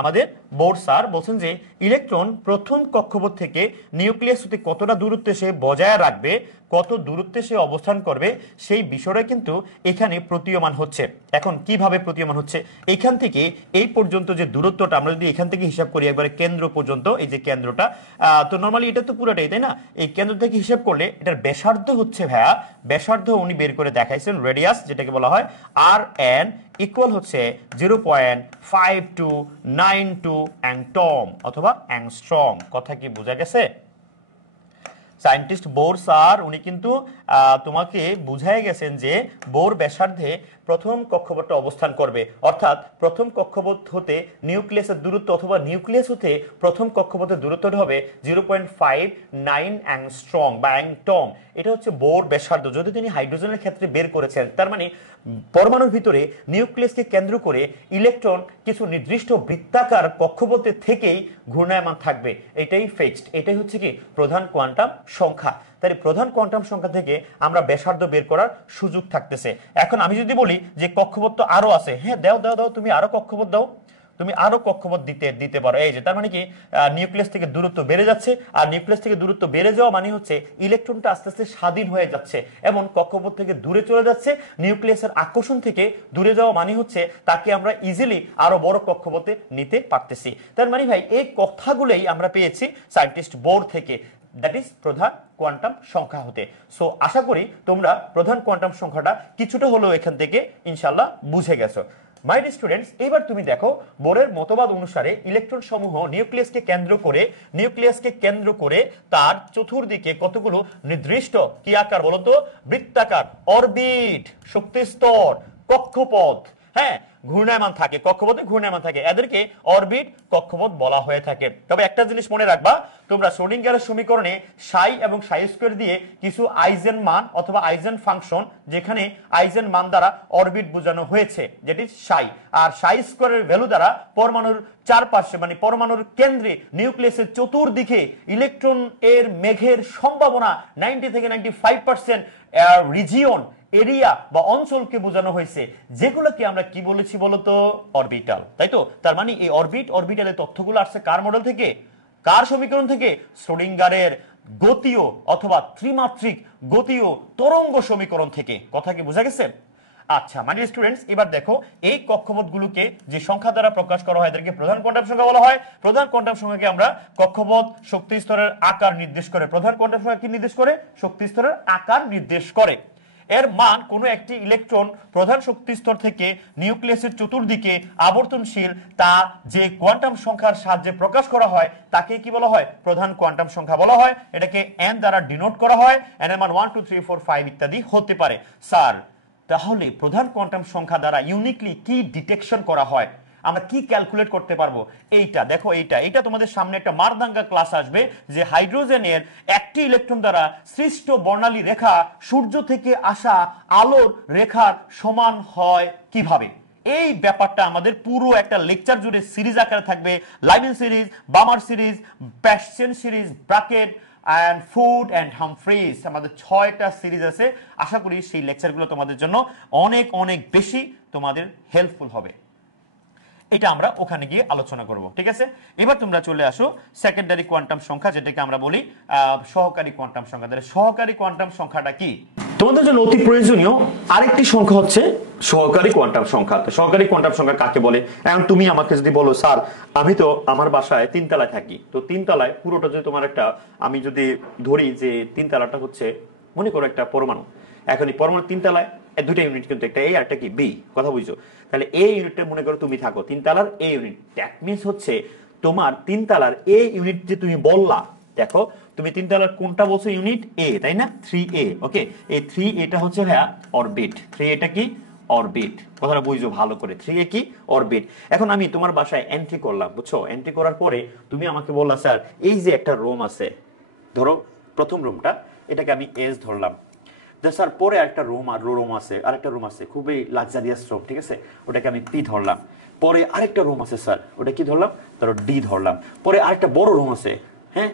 আমাদের বোর স্যার বলছেন যে ইলেকট্রন প্রথম কক্ষপথ থেকে নিউক্লিয়াস হতে কতটা দূরত্বে সে বজায় রাখবে, কত দূরত্বে সে অবস্থান করবে, সেই বিষয়টা কিন্তু এখানে প্রতীয়মান হচ্ছে। এখন কিভাবে প্রতীয়মান হচ্ছে, এখান থেকে এই পর্যন্ত যে দূরত্বটা আমরা যদি এখান থেকে হিসাব করি একবারে কেন্দ্র পর্যন্ত, এই যে কেন্দ্রটা, তো নরমালি এটা তো পুরোটাই, তাই না? এই কেন্দ্র থেকে হিসাব করলে এটার ব্যাসার্ধ হচ্ছে ভাইয়া, ব্যাসার্ধ উনি বের করে দেখাইছেন, রেডিয়াস যেটাকে বলা হয় আর এন ইকুয়াল হচ্ছে 0.5292 অ্যাংটম অথবা অ্যাংস্ট্রম। কথা কি বোঝা গেছে? সায়েন্টিস্ট বোর স্যার উনি কিন্তু তোমাকে বুঝাই গেছেন যে বোর ব্যাসার্ধে প্রথম কক্ষপথটা অবস্থান করবে, অর্থাৎ প্রথম কক্ষপথ হতে নিউক্লিয়াসের দূরত্ব অথবা নিউক্লিয়াস হতে প্রথম কক্ষপথের দূরত্বটা হবে 0.59 অ্যাংস্ট্রম বা অ্যাংটম। এটা হচ্ছে বোর ব্যাসার্ধ, যদি তিনি হাইড্রোজেনের ক্ষেত্রে বের করেছেন। তার মানে পরমাণুর ভিতরে নিউক্লিয়াসকে কেন্দ্র করে ইলেকট্রন কিছু নির্দিষ্ট বৃত্তাকার কক্ষপথে থেকেই ঘূর্ণায়মান থাকবে, এটাই ফিক্সড, এটাই হচ্ছে কি প্রধান কোয়ান্টাম সংখ্যা। তাই প্রধান কোয়ান্টাম সংখ্যা থেকে আমরা ব্যাসার্ধ বের করার সুযোগ থাকতেছে। এখন আমি যদি বলি যে কক্ষপথ তো আরো আছে, হ্যাঁ দাও দাও দাও, তুমি আরো কক্ষপথ দাও, তুমি আরো কক্ষপথ দিতে পারো। এই যে তার মানে কি নিউক্লিয়াস থেকে দূরত্ব বেড়ে যাচ্ছে, আর নিউক্লিয়াস থেকে দূরত্ব বেড়ে যাওয়া মানে হচ্ছে ইলেকট্রনটা আস্তে আস্তে স্বাধীন হয়ে যাচ্ছে এবং কক্ষপথ থেকে দূরে চলে যাচ্ছে। নিউক্লিয়াসের আকর্ষণ থেকে দূরে যাওয়া মানে হচ্ছে তাকে আমরা ইজিলি আরো বড় কক্ষপথে নিতে পারতেছি। তার মানে ভাই এই কথাগুলোই আমরা পেয়েছি সায়েন্টিস্ট বোর থেকে, দ্যাট ইজ প্রধান কোয়ান্টাম সংখ্যা হতে। সো আশা করি তোমরা প্রধান কোয়ান্টাম সংখ্যাটা কিছুটা হলেও এখান থেকে ইনশাল্লাহ বুঝে গেছো। মাই ডিয়ার স্টুডেন্টস, এবার তুমি দেখো বোরের মতবাদ অনুসারে ইলেকট্রন সমূহ নিউক্লিয়াসকে কেন্দ্র করে তার চতুর্দিকে কতগুলো নির্দিষ্ট কি আকার বলতো, বৃত্তাকার অরবিট, শক্তি স্তর, কক্ষপথ, হ্যাঁ ঘূর্ণায়মান থাকে, কক্ষপথে ঘূর্ণায়মান থাকে, এদেরকে অরবিট কক্ষপথ বলা হয়ে থাকে। তবে একটা জিনিস মনে রাখবা, তোমরা শ্রোডিঙ্গারের সমীকরণে সাই এবং সাই স্কয়ার দিয়ে কিছু আইজেন মান অথবা আইজেন ফাংশন, যেখানে আইজেন মান দ্বারা অরবিট বোঝানো হয়েছে, যেটি সাই, আর সাই স্কয়ারের ভ্যালু দ্বারা পরমাণুর চারপাশে মানে পরমাণুর কেন্দ্রে নিউক্লিয়াসের চতুর্দিকে ইলেকট্রন এর মেঘের সম্ভাবনা 90 থেকে 95% রিজিয়ন, এরিয়া বা অঞ্চলকে বোঝানো হয়েছে, যেগুলোকে আমরা কি বলেছি বলতো, অরবিটাল, তাই তো। তার মানে এই অরবিটালের তথ্যগুলো আসছে কার মডেল থেকে, কার সমীকরণ থেকে, শ্রোডিঙ্গারের গতীয় অথবা ত্রিমাত্রিক গতীয় তরঙ্গ সমীকরণ থেকে। কথা কি বোঝা গেছে? আচ্ছা মাই ডিয়ার স্টুডেন্টস, এবার দেখো এই কক্ষপথগুলোকে যে সংখ্যা দ্বারা প্রকাশ করা হয় এদেরকে প্রধান কোয়ান্টাম সংখ্যা বলা হয়। প্রধান কোয়ান্টাম সংখ্যাকে আমরা কক্ষপথ শক্তি স্তরের আকার নির্দেশ করে, প্রধান কোয়ান্টাম সংখ্যা কি নির্দেশ করে, শক্তি স্তরের আকার নির্দেশ করে। এর মান কোনো একটি ইলেকট্রন প্রধান শক্তি স্তর থেকে নিউক্লিয়াসের চতুর্দিকে আবর্তনশীল তা যে কোয়ান্টাম সংখ্যার সাহায্যে প্রকাশ করা হয় তাকে কি বলা হয়, প্রধান কোয়ান্টাম সংখ্যা বলা হয়। এটাকে n দ্বারা ডিনোট করা হয়, n এর মান 1 2 3 4 5 ইত্যাদি হতে পারে। স্যার তাহলে প্রধান কোয়ান্টাম সংখ্যা দ্বারা ইউনিকলি কি ডিটেকশন করা হয়, আমরা কি ক্যালকুলেট করতে পারবো? এইটা দেখো, এইটা তোমাদের সামনে একটা মারদাঙ্গা ক্লাস আসবে যে হাইড্রোজেনের একটি ইলেকট্রন দ্বারা সৃষ্ট বর্ণালী রেখা সূর্য থেকে আসা আলোর রেখার সমান হয় কিভাবে। এই ব্যাপারটা আমাদের পুরো একটা লেকচার জুড়ে সিরিজ আকারে থাকবে, লাইমেন সিরিজ, বামার সিরিজ, ব্যাস্টিয়ান series, bracket and food and Humphreys, আমাদের 6টা সিরিজ আছে। আশা করি সেই লেকচারগুলো তোমাদের জন্য অনেক অনেক বেশি তোমাদের হেল্পফুল হবে। এটা আমরা ওখানে গিয়ে আলোচনা করব, ঠিক আছে। এবার তোমরা চলে আসো সেকেন্ডারি কোয়ান্টাম সংখ্যা, যেটাকে আমরা বলি সহকারী কোয়ান্টাম সংখ্যা। তাহলে সহকারী কোয়ান্টাম সংখ্যাটা কি? তোমাদের জন্য অতি প্রয়োজনীয় আরেকটি সংখ্যা হচ্ছে সহকারী কোয়ান্টাম সংখ্যা। তো সহকারী কোয়ান্টাম সংখ্যা কাকে বলে? এখন তুমি আমাকে যদি বলো স্যার আমি তো আমার বাসায় 3 তলায় থাকি, তো 3 তলায় পুরোটা যদি তোমার একটা, আমি যদি ধরি যে 3 তলাটা হচ্ছে মনে করো একটা পরমাণু, এখন এই পরমাণু 3 তলায় দুটো ইউনিট কিন্তু, একটা এ আর একটা কি বি, কথা বুঝছো? তাহলে এ ইউনিটটা মনে করো তুমি থাকো তিনতলার এ ইউনিট, দ্যাট মিন্স হচ্ছে তোমার তিনতলার এ ইউনিট যে তুমি বললা, দেখো তুমি তিনতলার কোনটা বলছো ইউনিট এ, তাই না? 3A। ওকে, এই 3A টা হচ্ছে ভাইয়া অরবিট। 3A টা কি? অরবিট। কথাটা বুঝছো ভালো করে, 3A কি? অরবিট। এখন আমি তোমার বাসায় এন্ট্রি করলাম, বুঝছো? এন্ট্রি করার পরে তুমি আমাকে বললা স্যার এই যে একটা রুম আছে, ধরো প্রথম রুমটা, এটাকে আমি এস ধরলাম। স্যার পরে একটা রুম আছে, আরেকটা রুম আছে খুবই লাক্সারিয়াস রুম, ঠিক আছে, ওটাকে আমি পি ধরলাম। পরে আরেকটা রুম আছে স্যার, ওটা কি ধরলাম? ধরো ডি ধরলাম। পরে আরেকটা বড় রুম আছে, হ্যাঁ,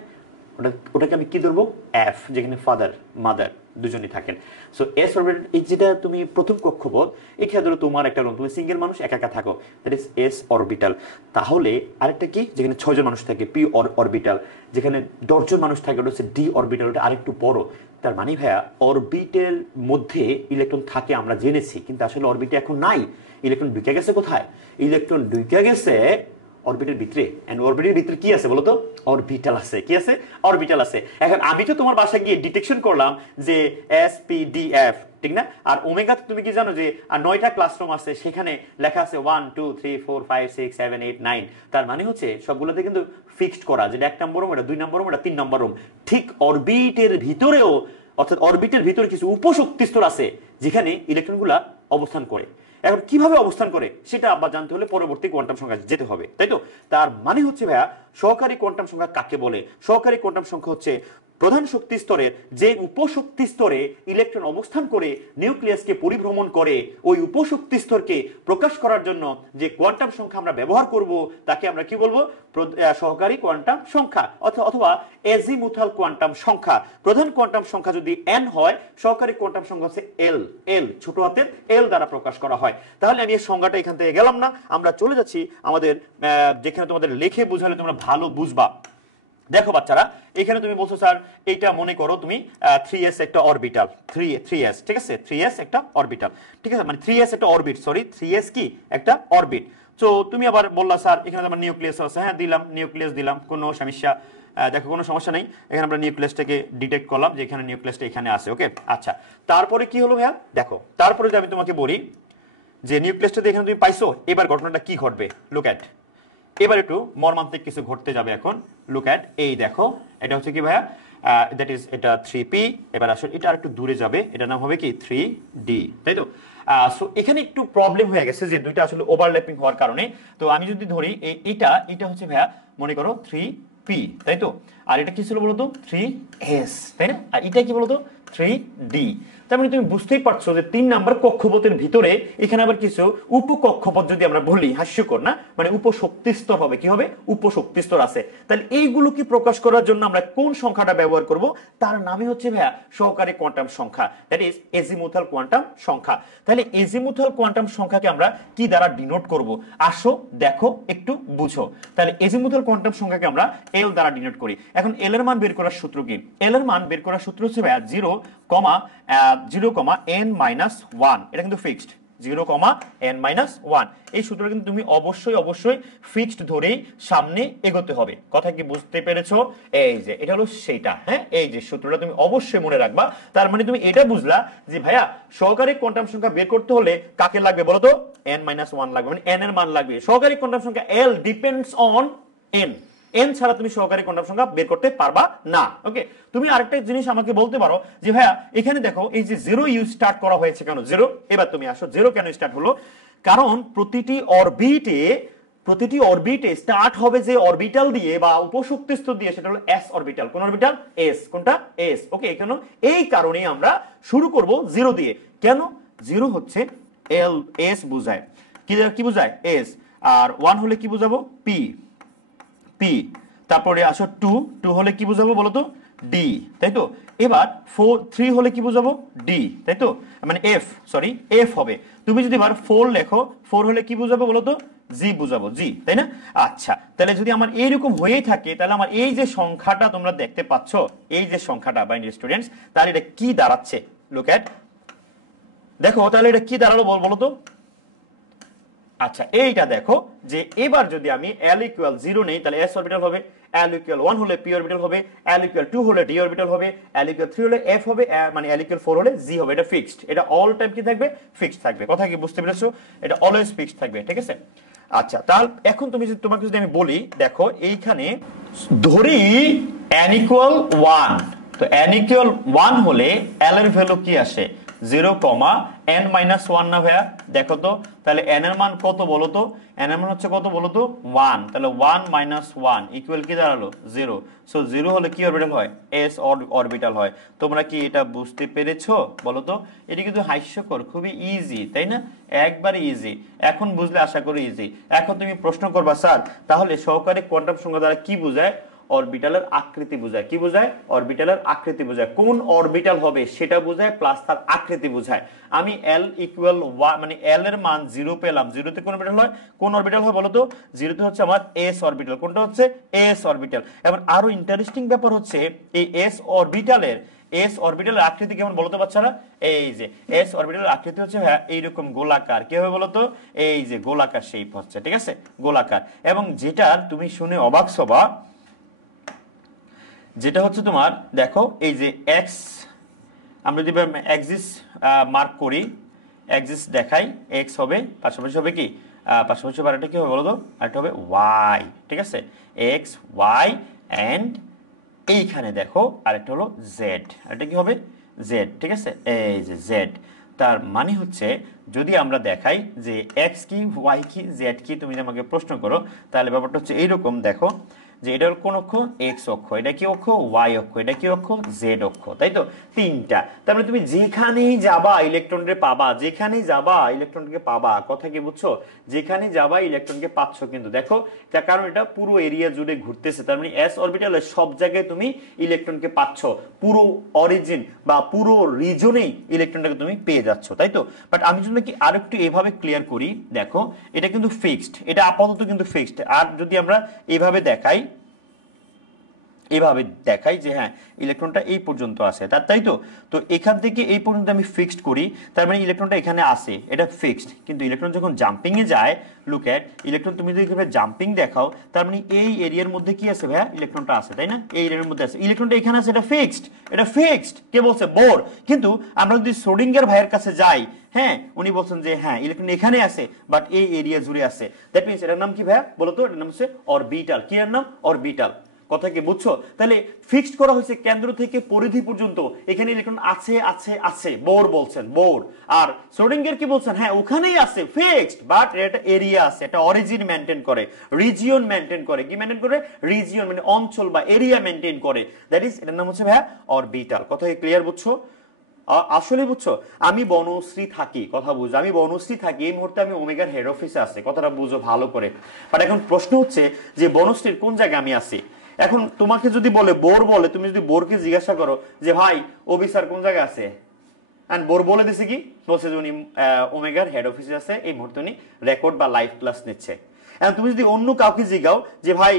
ওটাকে আমি কি ধরবো? এফ, যেখানে ফাদার মাদার দুজনই থাকেন। সো এস অরবিটাল, এই যেটা তুমি প্রথম কক্ষপথ, এখানে ধরো তোমার একটা রুম, তুমি সিঙ্গেল মানুষ একা একা থাকো, দ্যাট ইজ এস অরবিটাল। তাহলে আরেকটা কি, যেখানে 6 জন মানুষ থাকে, পি অরবিটাল। যেখানে 10 জন মানুষ থাকে, ওটা হচ্ছে ডি অরবিটাল, ওটা আরেকটু বড়। তার মানে ভাইয়া অরবিটের মধ্যে ইলেকট্রন থাকে আমরা জেনেছি, কিন্তু আসলে অরবিটে এখন নাই। ইলেকট্রন ঢুকে গেছে কোথায়? ইলেকট্রন ঢুকে গেছে অরবিটের ভিতরে। এন্ড অরবিটের ভিতরে কি আছে বলতো? অরবিটাল আছে। কি আছে? অরবিটাল আছে। এখন আমি তো তোমার বাসায় গিয়ে ডিটেকশন করলাম যে এস পি ডি এফ, ঠিক না? আর ওমেগা তুমি কি জানো যে 9টা ক্লাসরুম আছে, সেখানে লেখা আছে 1 2 3 4 5 6 7 8 9। তার মানে হচ্ছে সবগুলোতে কিন্তু ফিক্সড করা, যেটা 1 নম্বর রুম, এটা 2 নম্বর রুম, এটা 3 নম্বর রুম। ঠিক অরবিটের ভিতরেও, অর্থাৎ অরবিটের ভিতরে কিছু উপশক্তি স্তর আছে যেখানে ইলেকট্রনগুলা অবস্থান করে। এখন কিভাবে অবস্থান করে সেটা আবার জানতে হলে পরবর্তী কোয়ান্টাম সংখ্যা যেতে হবে, তাই তো? তার মানে হচ্ছে ভাইয়া সহকারী কোয়ান্টাম সংখ্যা কাকে বলে? সহকারী কোয়ান্টাম সংখ্যা হচ্ছে প্রধান শক্তি স্তরের যে উপশক্তি স্তরে ইলেকট্রন অবস্থান করে নিউক্লিয়াসকে পরিভ্রমণ করে, ওই উপশক্তি স্তরকে প্রকাশ করার জন্য যে কোয়ান্টাম সংখ্যা আমরা ব্যবহার করব তাকে আমরা কি বলবো? সহকারী কোয়ান্টাম সংখ্যা অথবা এজিমুথাল কোয়ান্টাম সংখ্যা। প্রধান কোয়ান্টাম সংখ্যা যদি n হয়, সহকারী কোয়ান্টাম সংখ্যা হচ্ছে l, l ছোট হাতের l দ্বারা প্রকাশ করা হয়। তাহলে আমি এই সংজ্ঞাটা এখান থেকে গেলাম না, আমরা চলে যাচ্ছি আমাদের যেখানে তোমাদের লিখে বুঝালে তোমরা ভালো বুঝবা। দেখো বাচ্চারা, এখানে তুমি বলছো স্যার এইটা মনে করো তুমি 3s একটা অরবিটাল, 3s, ঠিক আছে, 3s একটা অরবিটাল, ঠিক আছে, মানে 3s একটা অরবিট, সরি 3s কি একটা অরবিট। তো তুমি আবার বললা স্যার এখানে আমার নিউক্লিয়াস আছে, হ্যাঁ দিলাম, নিউক্লিয়াস দিলাম, কোনো সমস্যা, দেখো কোনো সমস্যা নেই। এখানে আমরা নিউক্লিয়াসটাকে ডিটেক্ট করলাম যে এখানে নিউক্লিয়াসটা এখানে আছে। ওকে, আচ্ছা, তারপরে কি হলো ভাইয়া? দেখো তারপরে যদি আমি তোমাকে বলি যে নিউক্লিয়াসটা এখানে তুমি পাইছো, এবার ঘটনাটা কি ঘটবে? লুক এট, এবার একটু মর্মান্তিক কিছু ঘটতে যাবে এখন। লুক এট, এই দেখো এটা হচ্ছে কি ভাইয়া? দ্যাট ইজ এটা 3p। এবার আসলে এটা আর একটু দূরে যাবে, এটার নাম হবে কি 3d, তাই তো? সো এখানে একটু প্রবলেম হয়ে গেছে যে দুইটা আসলে ওভারল্যাপিং হওয়ার কারণে। তো আমি যদি ধরি এটা হচ্ছে ভাইয়া মনে করো 3p, তাই তো? আর এটা কি ছিল বলতো? 3s, তাই না? আর এটা কি বলতো? 3d। তার মানে তুমি বুঝতেই পারছো যে 3 নাম্বার কক্ষপথের ভিতরে এখানে আবার কিছু উপকক্ষপথ যদি আমরা বলি, হাস্যকর না, মানে উপশক্তি স্তর হবে, কি হবে? উপশক্তি স্তর আছে। তাহলে এইগুলোকে প্রকাশ করার জন্য আমরা কোন সংখ্যাটা ব্যবহার করব? তার নামই হচ্ছে ভাইয়া সহকারী কোয়ান্টাম সংখ্যা, দ্যাট ইজ এজিমুথাল কোয়ান্টাম সংখ্যা। তাহলে এজিমুথাল কোয়ান্টাম সংখ্যাকে আমরা কি দ্বারা ডিনোট করব? আসো দেখো একটু বুঝো। তাহলে এজিমুথাল কোয়ান্টাম সংখ্যাকে আমরা এল দ্বারা ডিনোট করি। এখন এল এর মান বের করার সূত্র কি? এল এর মান বের করার সূত্র হচ্ছে ভাইয়া 0,n-1। এটা কিন্তু ফিক্সড, 0,n-1। এই সূত্রটা কিন্তু তুমি অবশ্যই ফিক্সড ধরেই সামনে এগোতে হবে। কথা কি বুঝতে পেরেছো? এই যে এটা হলো সেটা, হ্যাঁ, এই যে সূত্রটা তুমি অবশ্যই মনে রাখবা। তার মানে তুমি এটা বুঝলা যে ভাইয়া সহকারী কোয়ান্টাম সংখ্যা বের করতে হলে কাকে লাগবে বলো তো? n-1 লাগবে, মানে n এর মান লাগবে। সহকারী কোয়ান্টাম সংখ্যা l depends on n, n ছাড়া তুমি সহকারী কোয়ান্টাম সংখ্যা বের করতে পারবা না। ওকে, তুমি আরেকটা জিনিস আমাকে বলতে পারো যে ভাইয়া এখানে দেখো এই যে 0 ইউজ স্টার্ট করা হয়েছে কেন? 0, এবার তুমি আসো 0 কেন স্টার্ট হলো? কারণ প্রতিটি অরবিটে স্টার্ট হবে যে অরবিটাল দিয়ে বা উপশক্তি স্তর দিয়ে, সেটা হলো s অরবিটাল। কোন অরবিটাল? s। কোনটা? s। ওকে, এখানে এই কারণে আমরা শুরু করব 0 দিয়ে। কেন? 0 হচ্ছে l, s বোঝায় কি বোঝায়? s। আর 1 হলে কি বোঝাবো? p। তারপরে আসো 2 হলে কি বুঝাবো বলতো? d, তাই তো? এবার 3 হলে কি বুঝাবো? d, তাই তো? মানে f হবে। তুমি যদি এবার 4 লেখো, 4 হলে কি বুঝাবো বলতো? g বুঝাবো, g, তাই না? আচ্ছা, তাহলে যদি আমার এইরকম হয়েই থাকে, তাহলে আমার এই যে সংখ্যাটা তোমরা দেখতে পাচ্ছ, এই যে সংখ্যাটা বাইনারি স্টুডেন্টস, তাহলে এটা কি দাঁড়াচ্ছে? লুক এট, দেখো তাহলে এটা কি দাঁড়ালো বলো তো? আচ্ছা এইটা দেখো যে এবার যদি আমি l ইকুয়াল 0 নেই তাহলে s অরবিটাল হবে, l ইকুয়াল 1 হলে p অরবিটাল হবে, l ইকুয়াল 2 হলে d অরবিটাল হবে, l ইকুয়াল 3 হলে f হবে, মানে l ইকুয়াল 4 হলে g হবে। এটা ফিক্সড, এটা অল টাইম কি থাকবে, ফিক্সড থাকবে। কথা কি বুঝতে পেরেছো? এটা অলওয়েজ ফিক্সড থাকবে, ঠিক আছে। আচ্ছা তাহলে এখন তুমি যদি তোমাকে যদি আমি বলি দেখো এইখানে ধরি n ইকুয়াল 1, তো n ইকুয়াল 1 হলে l এর ভ্যালু কি আসে 0, n মাইনাস 1 না ভাইয়া? দেখো তো তাহলে n এর মান কত বলো তো? n এর মান হচ্ছে কত বলো তো 1, তাহলে 1 মাইনাস 1 ইকুয়াল কি দাঁড়ালো 0। সো 0 হলে কি অরবিটাল হয়, s অরবিটাল হয়। তোমরা কি এটা বুঝতে পেরেছো বলো তো? এটা কিন্তু হাস্যকর, খুবই ইজি তাই না, একবারে ইজি। এখন বুঝলে আশা করি ইজি। এখন তুমি প্রশ্ন করবা স্যার তাহলে সহকারী কোয়ান্টাম সংখ্যা দ্বারা কি বোঝায়? অরবিটালের আকৃতি বোঝায়। কি বোঝায়? অরবিটালের আকৃতি বোঝায়। কোন অরবিটাল হবে সেটা বোঝায় প্লাস তার আকৃতি বোঝায়। আমি l ইকুয়াল 1 মানে l এর মান 0 পেলাম, 0 তে কোন অরবিটাল হয়, কোন অরবিটাল হয় বলো তো? 0 তে হচ্ছে আমার s অরবিটাল। কোনটা হচ্ছে? s orbital. এবার আরো ইন্টারেস্টিং ব্যাপার হচ্ছে এই s অরবিটালের আকৃতি কেমন বলতো বাচ্চারা? এই যে s অরবিটালের আকৃতি হচ্ছে এইরকম গোলাকার। কি হবে বলতো? এই যে গোলাকার শেপ হচ্ছে, ঠিক আছে, গোলাকার। এবং যেটার তুমি শুনে অবাক হবা, যেটা হচ্ছে তোমার দেখো এই যে এক্স, আমরা যদি এক্সিস মার্ক করি, এক্সিস দেখাই, এক্স হবে পাশাপাশি হবে কি, পাশাপাশি হবে আরেকটা কি হবে বলো তো? আরেকটা হবে ওয়াই, ঠিক আছে, এক্স ওয়াই এন্ড এইখানে দেখো আরেকটা হলো জেড, আরেকটা কি হবে জেড, ঠিক আছে, এই যে জেড। তার মানে হচ্ছে যদি আমরা দেখাই যে এক্স কি ওয়াই কি জেড কি, তুমি আমাকে প্রশ্ন করো তাহলে ব্যাপারটা হচ্ছে এইরকম। দেখো যে এটা হল কোন অক্ষ, এক্স অক্ষ, এটা কি অক্ষ, ওয়াই অক্ষ, এটা কি অক্ষ, জেড অক্ষ, তাই তো তিনটা। তার মানে তুমি যেখানেই যাবা ইলেকট্রনকে পাবা, যেখানেই যাবা ইলেকট্রনকে পাবা। কথা কি বুঝছো? যেখানেই যাবা ইলেকট্রনকে পাচ্ছ কিন্তু। দেখো তার কারণ এটা পুরো এরিয়া জুড়ে ঘুরতেছে, তার মানে এস অরবিটালে সব জায়গায় তুমি ইলেকট্রনকে পাচ্ছ, পুরো অরিজিন বা পুরো রিজনেই ইলেকট্রনটাকে তুমি পেয়ে যাচ্ছ, তাই তো। বাট আমি যদি কি আরেকটু এভাবে ক্লিয়ার করি, দেখো এটা কিন্তু ফিক্সড, এটা আপাতত কিন্তু ফিক্সড। আর যদি আমরা এভাবে দেখাই, এভাবে দেখাই যে হ্যাঁ ইলেকট্রনটা এই পর্যন্ত আসে, তাই তো। তো এখান থেকে এই পর্যন্ত আমি ফিক্সড করি, তার মানে ইলেকট্রনটা এখানে আসে, এটা ফিক্সড। কিন্তু ইলেকট্রন যখন জাম্পিং এ যায়, লুক এট ইলেকট্রন, তুমি যদি এভাবে জাম্পিং দেখাও তার মানে এই এরিয়ার মধ্যে কি আছে ভাইয়া, ইলেকট্রনটা আছে, তাই না, এই এরিয়ার মধ্যে আছে, ইলেকট্রনটা এখানে আছে, এটা ফিক্সড, এটা ফিক্সড। কে বলছে? বোর। কিন্তু আমরা যদি শ্রোডিঙ্গার ভাইয়ের কাছে যাই, হ্যাঁ উনি বলছেন যে হ্যাঁ ইলেকট্রন এখানে আছে বাট এই এরিয়া জুড়ে আছে, দ্যাট মিন্স এটার নাম কি ভাইয়া বলতো? এটার নাম হচ্ছে অরবিটাল। কি এর নাম? অরবিটাল। কথা কি বুঝছো? তাহলে ফিক্সড করা হয়েছে কেন্দ্র থেকে পরিধি পর্যন্ত, এখানে ইলেকট্রন আছে আছে আছে, বোর বলছেন, বোর। আর শ্রোডিঙ্গার কি বলছেন? হ্যাঁ ওখানেই আছে, ফিক্সড, বাট এটা এরিয়া আছে, এটা অরিজিন মেইনটেইন করে, রিজিয়ন মেইনটেইন করে। কি মেইনটেইন করে? রিজিয়ন মানে অঞ্চল বা এরিয়া মেইনটেইন করে, দ্যাট ইজ এটার নাম হচ্ছে ভাইয়া অরবিটাল। কথা কি ক্লিয়ার বুঝছো? আসলে বুঝছো, আমি বনশ্রী থাকি, কথা বুঝো, আমি বনশ্রী থাকি, এই মুহূর্তে আমি ওমেগার হেড অফিসে আছি, কথাটা বুঝো ভালো করে। বাট এখন প্রশ্ন হচ্ছে যে বনশ্রীর কোন জায়গায় আমি আছি। এখন তোমাকে যদি বলে বোর বলে, তুমি যদি বোরকে জিজ্ঞাসা করো যে ভাই অভি স্যার কোন জায়গায় আছে, এন্ড বোর বলে দিছে কি, বলছে যে উনি ওমেগার হেড অফিসে আছে, এই মুহূর্তে উনি রেকর্ড বা লাইভ ক্লাস নিচ্ছে। এখন তুমি যদি অন্য কাউকে জিগাও যে ভাই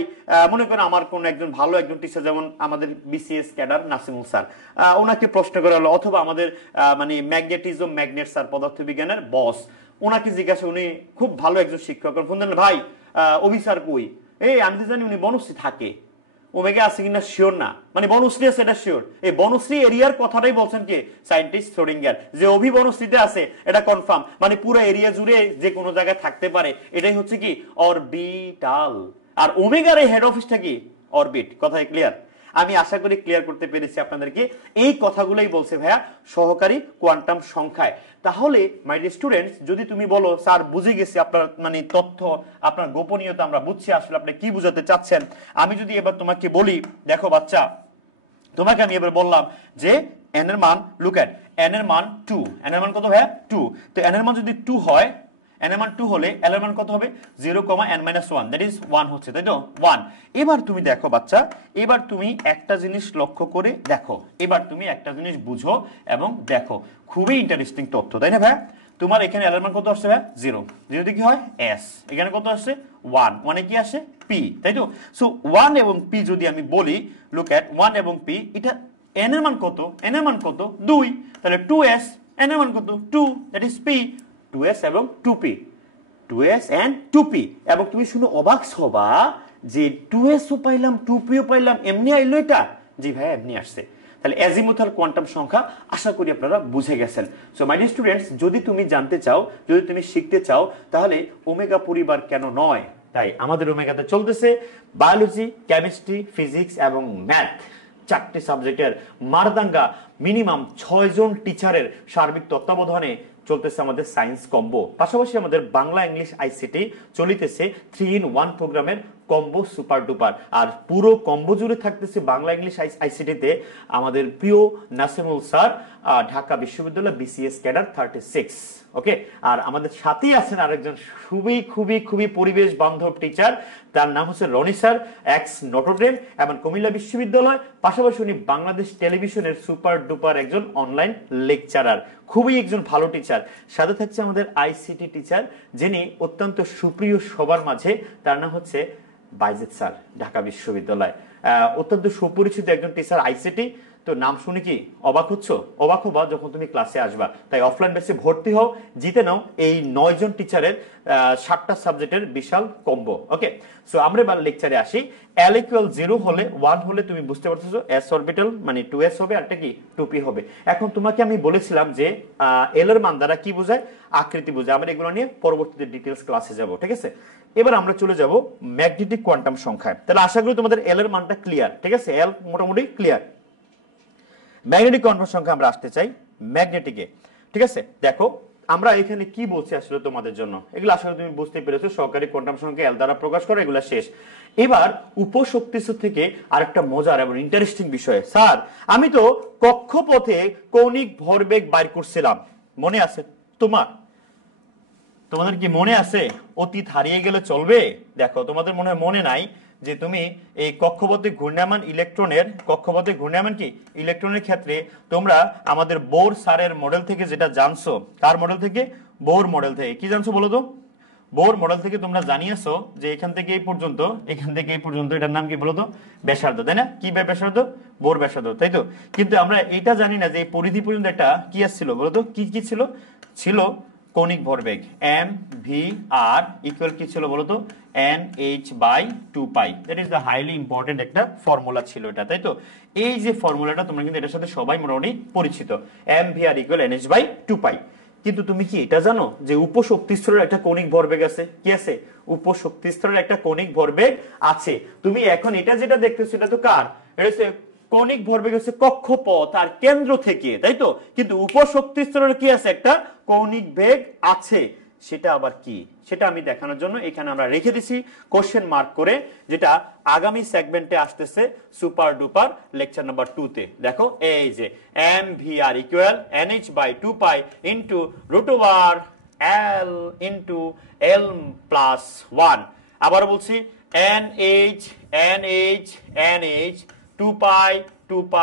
মনে করেন আমার কোন একজন ভালো একজন টিচার, যেমন আমাদের বিসিএস ক্যাডার নাসিমুল স্যার, ওনাকে প্রশ্ন করা হলো, অথবা আমাদের মানে ম্যাগনেটিজম ম্যাগনেট স্যার পদার্থবিজ্ঞানের বস, ওনাকে জিজ্ঞাসা, উনি খুব ভালো একজন শিক্ষক, ফোন দিলেন ভাই অভি স্যার কই, এই আমি তো জানি উনি বনশ্রী থাকে, ওমেগা আছে কিনা শিওর না, মানে বনশ্রী আছে এটা শিওর। এই বনশ্রী এরিয়ার কথাটাই বলছেন কি সায়েন্টিস্ট শ্রোডিঙ্গার, যে অভি বনশ্রীতে আছে এটা কনফার্ম, মানে পুরো এরিয়া জুড়ে যে কোনো জায়গায় থাকতে পারে, এটাই হচ্ছে কি অরবিটাল। আর ওমেগার এই হেড অফিসটা কি অরবিট। কথা ক্লিয়ার? আমি আশা করি ক্লিয়ার করতে পেরেছি আপনাদেরকে। এই কথাগুলোই বলছে ভাইয়া সহকারী কোয়ান্টাম সংখ্যায়। তাহলে মাই ডিয়ার স্টুডেন্টস, যদি তুমি বলো স্যার বুঝে গেছি আপনার মানে তথ্য, আপনার গোপনীয়তা আমরা বুঝছি, আসলে আপনি কি বুঝাতে চাচ্ছেন, আমি যদি এবার তোমাকে বলি, দেখো বাচ্চা তোমাকে আমি এবার বললাম যে n এর মান, লুক এট n এর মান 2, n এর মান কত ভাইয়া 2, তো n এর মান যদি 2 হয়, n এর মান 2 হলে l এর মান কত হবে 0,n-1, দ্যাট ইজ 1 হচ্ছে, তাই তো 1। এবার তুমি দেখো বাচ্চা, এবার তুমি একটা জিনিস লক্ষ্য করে দেখো, এবার তুমি একটা জিনিস বুঝো এবং দেখো, খুবই ইন্টারেস্টিং তথ্য, তাই না ভাই? তোমার এখানে l এর মান কত আসছে ভাই 0, 0 তে কি হয় s, এখানে কত আসছে 1, 1 এ কি আসে p, তাই তো। সো 1 এবং p যদি আমি বলি, লুক এট 1 এবং p, এটা n এর মান কত, n এর মান কত 2, তাহলে 2s, n এর মান কত 2, দ্যাট ইজ p, 2s এবং 2p, 2s and 2p এবং তুমি শুনে অবাক হবা যে 2s ও পাইলাম 2p ও পাইলাম এমনি আইলো এটা জি ভাই এমনি আসছে তাহলে অ্যাজিমুথাল কোয়ান্টাম সংখ্যা আশা করি আপনারা বুঝে গেছেন সো মাই ডিয়ার স্টুডেন্টস যদি তুমি জানতে চাও যদি তুমি শিখতে চাও তাহলে ওমেগা পরিবার কেন নয় তাই আমাদের ওমেগাতে চলতেছে বায়োলজি কেমিস্ট্রি ফিজিক্স এবং ম্যাথ চারটি সাবজেক্টের মারদাঙ্গা মিনিমাম 6 জন টিচারের সার্বিক তত্ত্বাবধানে চলতেছে আমাদের সায়েন্স কম্বো পাশাপাশি আমাদের বাংলা ইংলিশ আইসিটি চলিতেছে 3-in-1 প্রোগ্রামের কম্বো সুপার ডুপার আর পুরো কম্বো জুড়ে থাকতেছে বাংলা ইংলিশ আইসিটিতে আমাদের প্রিয় নাসিমুল স্যার ঢাকা বিশ্ববিদ্যালয় বিসিএস ক্যাডার 36 ওকে আর আমাদের সাথেই আছেন আরেকজন খুবই খুবই খুবই পরিবেশ বান্ধব টিচার তার নাম হচ্ছে রনি স্যার এক্স নটরডেম এবং কুমিল্লা বিশ্ববিদ্যালয় পাশাপাশি উনি বাংলাদেশ টেলিভিশনের সুপার ডুপার একজন অনলাইন লেকচারার খুবই একজন ভালো টিচার সাথে থাকছে আমাদের আইসিটি টিচার যিনি অত্যন্ত সুপ্রিয় সবার মাঝে তার নাম হচ্ছে বাইজিদ স্যার ঢাকা বিশ্ববিদ্যালয় অত্যন্ত সুপরিচিত একজন টিচার আইসিটি তো নাম শুনে কি অবাক হচ্ছ অবাক হবা যখন তুমি ক্লাসে আসবা তাই অফলাইন বেসে ভর্তি হও জিতে নাও এই 9 জন টিচারের 7টা সাবজেক্টের বিশাল কম্বো ওকে সো আমরা এবার লেকচারে আসি l = 0 হলে 1 হলে তুমি বুঝতে পারতেছো s অরবিটাল মানে 2s হবে আর এটা কি 2p হবে এখন তোমাকে আমি বলেছিলাম যে l এর মান দ্বারা কি বোঝায় আকৃতি বোঝায় আমরা এগুলো নিয়ে পরবর্তীতে ডিটেইলস ক্লাসে যাব ঠিক আছে এবার আমরা চলে যাব ম্যাগনেটিক কোয়ান্টাম সংখ্যায় তাহলে আশা করি তোমাদের l এর মানটা ক্লিয়ার ঠিক আছে l মোটামুটি ক্লিয়ার ম্যাগনেটিক কোয়ান্টাম সংখ্যা আমরা আসতে চাই ম্যাগনেটিকে ঠিক আছে দেখো আমরা এখানে কি বলছি আসলে তোমাদের জন্য এগুলো আসলে তুমি বুঝতে পেরেছো সহকারী কোয়ান্টাম সংখ্যা l দ্বারা প্রকাশ করা এগুলো শেষ এবার উপশক্তিস্তর থেকে আরেকটা মজার এবং ইন্টারেস্টিং বিষয় স্যার আমি তো কক্ষপথে কৌণিক ভরবেগ বাইর করছিলাম মনে আছে তোমাদের কি মনে আছে অতীত হারিয়ে গেলে চলবে দেখো তোমাদের মনে হয় মনে নাই যে তুমি এই কক্ষপথে ঘূর্ণায়মান ইলেকট্রনের ক্ষেত্রে তোমরা আমাদের বোর স্যারের মডেল থেকে যেটা জানছো কার মডেল থেকে বোর মডেল থেকে কি জানছো বলো তো বোর মডেল থেকে তোমরা জানিয়েছো যে এখান থেকে এই পর্যন্ত এটার নাম কি বলো তো ব্যাসার্ধ তাই না কি ব্যাসার্ধ বোর ব্যাসার্ধ তাই তো কিন্তু আমরা এটা জানি না যে এই পরিধি পর্যন্ত একটা কি আসছিল বলো তো কি কি ছিল কৌণিক ভরবেগ m v r ইকুয়াল কি ছিল বলো তো nh/2π that is the highly important একটা ফর্মুলা ছিল এটা তাই তো এই যে ফর্মুলাটা তোমরা কিন্তু এটার সাথে সবাই মোটামুটি পরিচিত m v r equal nh/2π কিন্তু তুমি কি এটা জানো যে উপশক্তি স্তরের একটা কৌণিক ভরবেগ আছে কি আছে উপশক্তি স্তরের একটা কৌণিক ভরবেগ আছে তুমি এখন এটা যেটা দেখতেছো এটা তো কার এটা হচ্ছে কৌণিক ভরবেগ হচ্ছে কক্ষপথ আর কেন্দ্র থেকে তাই তো কিন্তু উপশক্তি স্তরের কি আছে একটা কৌণিক বেগ আছে সেটা আবার কি সেটা আমি দেখানোর জন্য এখানে আমরা রেখে দিছি কোশ্চেন মার্ক করে যেটা আগামী সেগমেন্টে আসতেছে সুপার ডুপার লেকচার নাম্বার 2 তে দেখো এই যে mvr equal nh/2π into √l into l + 1 আবার বলছি nh 2π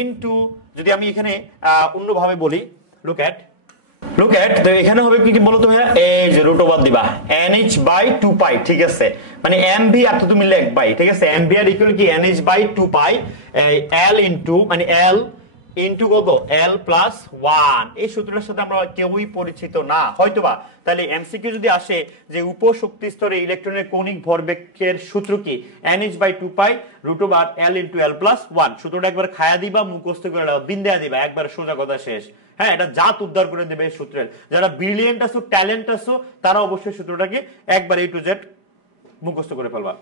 ইনটু যদি আমি এখানে অন্যভাবে বলি লুক এট তো এখানে হবে কি বলো তুমি এই যে √ওভার দিবা nh/2π ঠিক আছে মানে mv আর তো তুমি লিখবাই ঠিক আছে mvr ইকুয়াল কি nh/2π l ইনটু মানে l ইনটু কত l + 1 এই সূত্রটার সাথে আমরা কেউই পরিচিত না হয়তোবা তাহলে এমসিকিউ যদি আসে যে উপশক্তি স্তরে ইলেকট্রনের কৌণিক ভরবেগের সূত্র কি nh/2π √l * l + 1 সূত্রটা একবার খায়া দিবা মুখস্থ করে দাও বিন্দায়া দিবা একবার সোজা কথা শেষ হ্যাঁ এটা জাত উদ্ধার করে দেবে এই সূত্রের যারা ব্রিলিয়েন্ট আছো ট্যালেন্ট আছো তারা অবশ্যই সূত্রটাকে একবার A to Z মুখস্থ করে ফেলবা